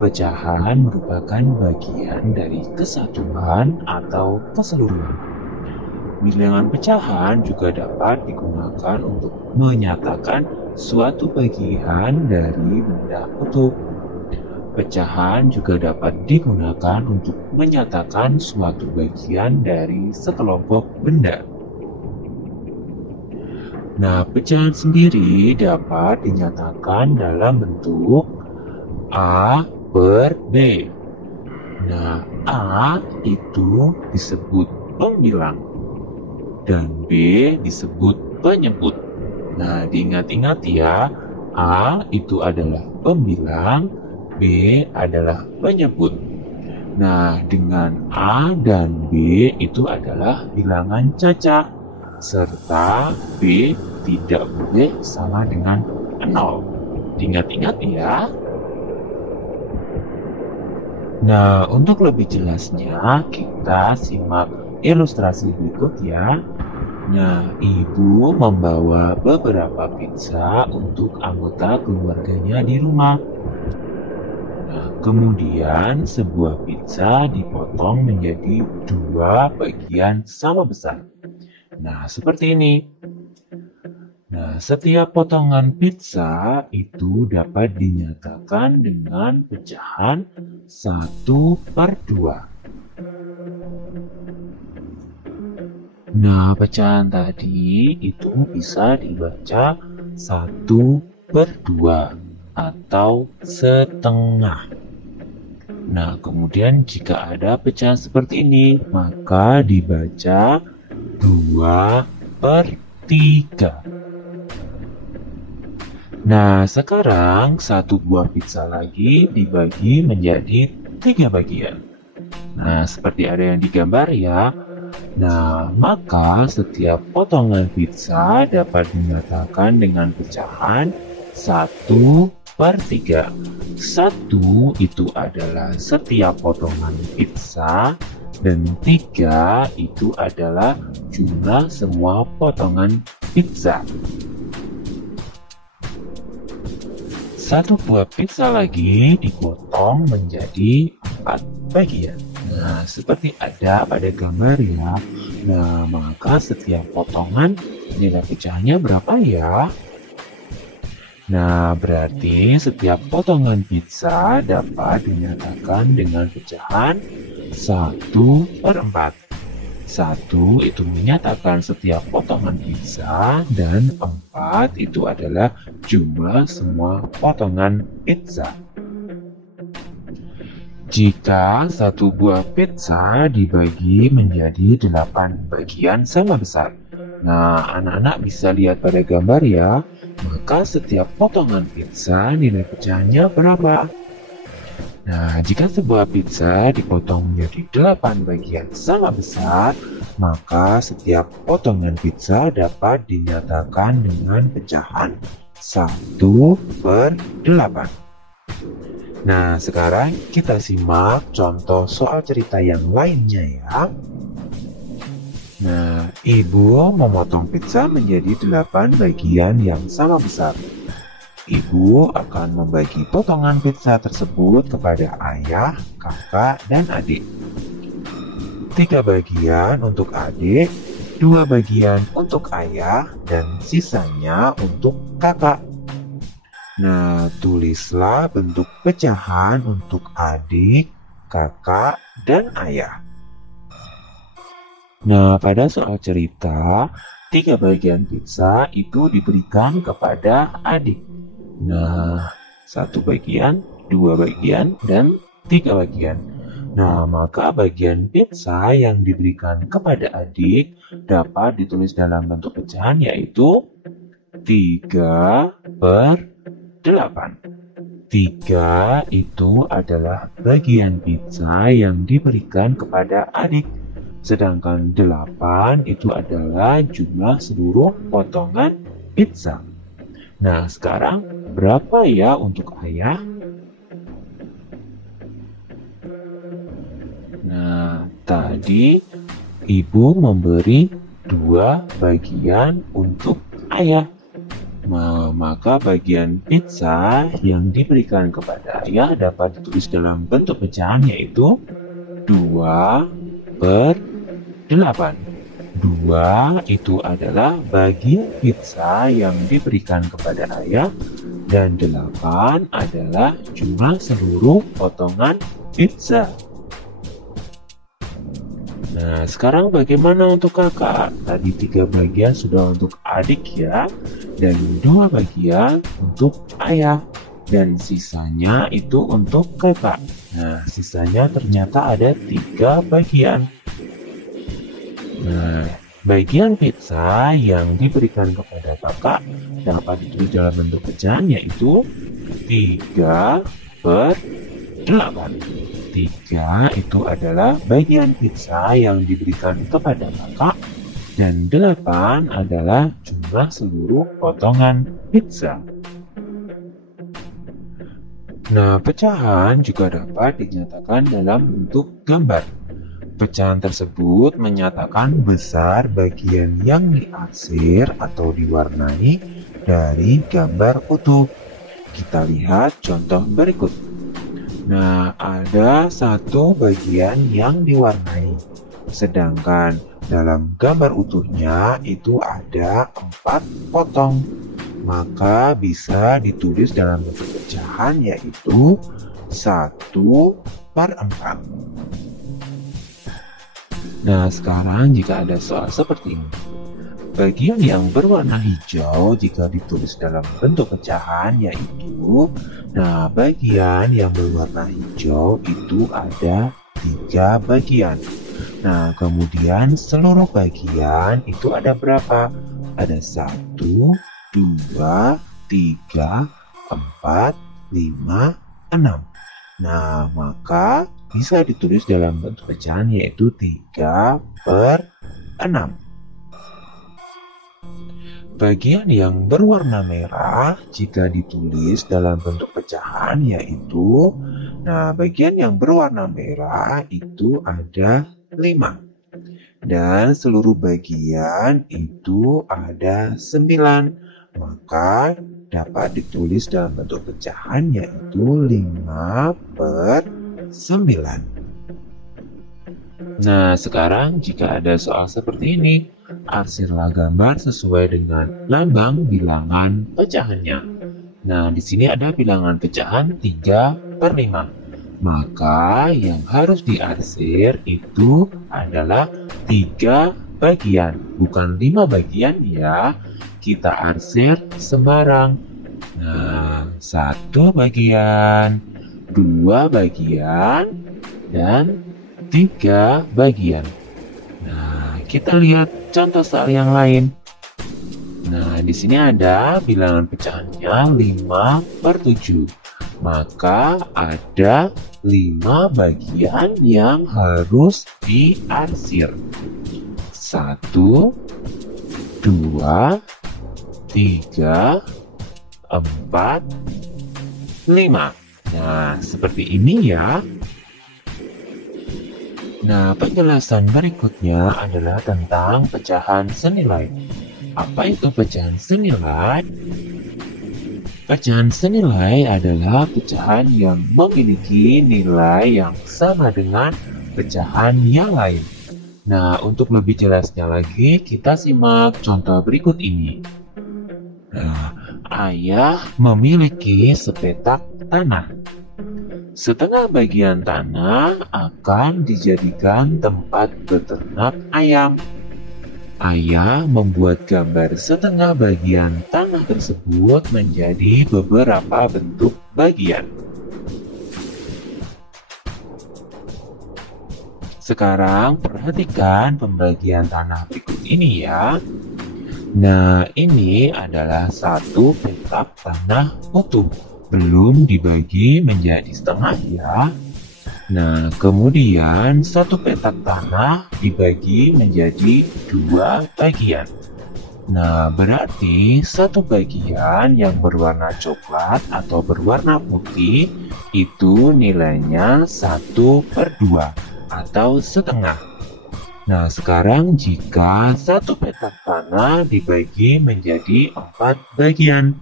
Pecahan merupakan bagian dari kesatuan atau keseluruhan. Bilangan pecahan juga dapat digunakan untuk menyatakan suatu bagian dari benda utuh. Pecahan juga dapat digunakan untuk menyatakan suatu bagian dari sekelompok benda. Nah, pecahan sendiri dapat dinyatakan dalam bentuk A per B. Nah, A itu disebut pembilang dan B disebut penyebut. Nah, diingat-ingat ya, A itu adalah pembilang, B adalah penyebut. Nah, dengan A dan B itu adalah bilangan cacah, serta B tidak boleh sama dengan 0. Diingat-ingat ya. Nah, untuk lebih jelasnya, kita simak ilustrasi berikut ya. Nah, ibu membawa beberapa pizza untuk anggota keluarganya di rumah. Nah, kemudian sebuah pizza dipotong menjadi 2 bagian sama besar. Nah, seperti ini. Nah, setiap potongan pizza itu dapat dinyatakan dengan pecahan 1/2. Nah, pecahan tadi itu bisa dibaca 1/2 atau setengah. Nah, kemudian jika ada pecahan seperti ini, maka dibaca 2/3. Nah, sekarang satu buah pizza lagi dibagi menjadi 3 bagian. Nah, seperti ada yang digambar ya. Nah, maka setiap potongan pizza dapat dinyatakan dengan pecahan 1/3. 1 itu adalah setiap potongan pizza dan 3 itu adalah jumlah semua potongan pizza. Satu buah pizza lagi dipotong menjadi 4 bagian. Nah, seperti ada pada gambar ya. Nah, maka setiap potongan nilai pecahannya berapa ya? Nah, berarti setiap potongan pizza dapat dinyatakan dengan pecahan 1/4. 1 itu menyatakan setiap potongan pizza dan 4 itu adalah jumlah semua potongan pizza. Jika satu buah pizza dibagi menjadi 8 bagian sama besar. Nah, anak-anak bisa lihat pada gambar ya. Maka setiap potongan pizza nilai pecahannya berapa? Nah, jika sebuah pizza dipotong menjadi 8 bagian sama besar, maka setiap potongan pizza dapat dinyatakan dengan pecahan 1/8. Nah, sekarang kita simak contoh soal cerita yang lainnya ya. Nah, ibu memotong pizza menjadi 8 bagian yang sama besar. Ibu akan membagi potongan pizza tersebut kepada ayah, kakak, dan adik. 3 bagian untuk adik, 2 bagian untuk ayah, dan sisanya untuk kakak. Nah, tulislah bentuk pecahan untuk adik, kakak, dan ayah. Nah, pada soal cerita, 3 bagian pizza itu diberikan kepada adik. Nah, 1 bagian, 2 bagian, dan 3 bagian. Nah, maka bagian pizza yang diberikan kepada adik dapat ditulis dalam bentuk pecahan yaitu 3/8. 3 itu adalah bagian pizza yang diberikan kepada adik. Sedangkan 8 itu adalah jumlah seluruh potongan pizza. Nah, sekarang berapa ya untuk ayah? Nah, tadi ibu memberi 2 bagian untuk ayah. Maka bagian pizza yang diberikan kepada ayah dapat ditulis dalam bentuk pecahan, yaitu 2/8. 2 itu adalah bagian pizza yang diberikan kepada ayah, dan 8 adalah jumlah seluruh potongan pizza. Nah, sekarang bagaimana untuk kakak? Tadi 3 bagian sudah untuk adik ya, dan 2 bagian untuk ayah, dan sisanya itu untuk kakak. Nah, sisanya ternyata ada 3 bagian. Nah, bagian pizza yang diberikan kepada kakak dapat ditulis dalam bentuk pecahan, yaitu 3/8. 3 itu adalah bagian pizza yang diberikan kepada kakak, dan 8 adalah jumlah seluruh potongan pizza. Nah, pecahan juga dapat dinyatakan dalam bentuk gambar. Pecahan tersebut menyatakan besar bagian yang diarsir atau diwarnai dari gambar utuh. Kita lihat contoh berikut. Nah, ada 1 bagian yang diwarnai, sedangkan dalam gambar utuhnya itu ada 4 potong. Maka bisa ditulis dalam bentuk pecahan, yaitu 1/4. Nah, sekarang jika ada soal seperti ini. Bagian yang berwarna hijau jika ditulis dalam bentuk pecahan, yaitu bagian yang berwarna hijau itu ada 3 bagian. Nah, kemudian seluruh bagian itu ada berapa? Ada 1, 2, 3, 4, 5, 6. Nah, maka bisa ditulis dalam bentuk pecahan, yaitu 3/6. Bagian yang berwarna merah jika ditulis dalam bentuk pecahan, yaitu bagian yang berwarna merah itu ada 5, dan seluruh bagian itu ada 9, maka dapat ditulis dalam bentuk pecahan, yaitu 5/9. Nah, sekarang jika ada soal seperti ini, arsirlah gambar sesuai dengan lambang bilangan pecahannya. Nah, di sini ada bilangan pecahan 3/5. Maka yang harus diarsir itu adalah 3 bagian, bukan 5 bagian ya. Kita arsir sembarang. Nah, 1 bagian, 2 bagian, dan 3 bagian. Nah, kita lihat contoh soal yang lain. Nah, di sini ada bilangan pecahannya 5/7. Maka ada 5 bagian yang harus diarsir. 1, 2, 3, 4, 5. Nah, seperti ini ya. Nah, penjelasan berikutnya adalah tentang pecahan senilai. Apa itu pecahan senilai? Pecahan senilai adalah pecahan yang memiliki nilai yang sama dengan pecahan yang lain. Nah, untuk lebih jelasnya lagi, kita simak contoh berikut ini. Nah, ayah memiliki sepetak tanah. Setengah bagian tanah akan dijadikan tempat beternak ayam. Ayah membuat gambar setengah bagian tanah tersebut menjadi beberapa bentuk bagian. Sekarang perhatikan pembagian tanah berikut ini ya. Nah, ini adalah 1 petak tanah utuh, belum dibagi menjadi setengah ya. Nah, kemudian 1 petak tanah dibagi menjadi 2 bagian. Nah, berarti 1 bagian yang berwarna coklat atau berwarna putih itu nilainya 1/2 atau setengah. Nah, sekarang jika satu petak tanah dibagi menjadi 4 bagian.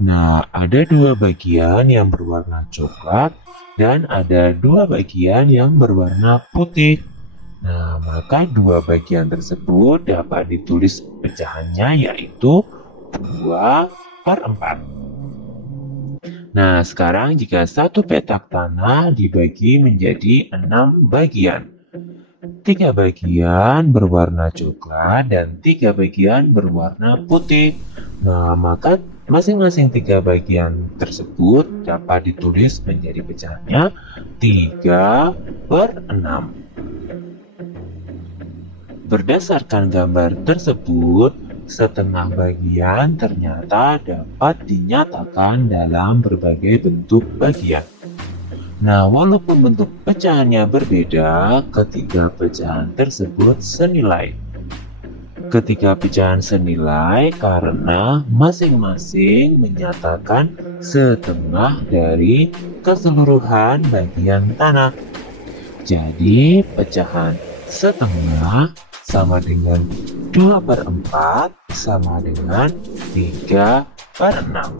Nah, ada 2 bagian yang berwarna coklat dan ada 2 bagian yang berwarna putih. Nah, maka 2 bagian tersebut dapat ditulis pecahannya yaitu 2/4. Nah, sekarang jika satu petak tanah dibagi menjadi 6 bagian. 3 bagian berwarna coklat dan 3 bagian berwarna putih. Nah, maka masing-masing 3 bagian tersebut dapat ditulis menjadi pecahannya 3/6. Berdasarkan gambar tersebut, setengah bagian ternyata dapat dinyatakan dalam berbagai bentuk bagian. Nah, walaupun bentuk pecahannya berbeda, ketiga pecahan tersebut senilai. Ketiga pecahan senilai karena masing-masing menyatakan setengah dari keseluruhan bagian tanah. Jadi, pecahan setengah sama dengan 2/4 sama dengan 3/6.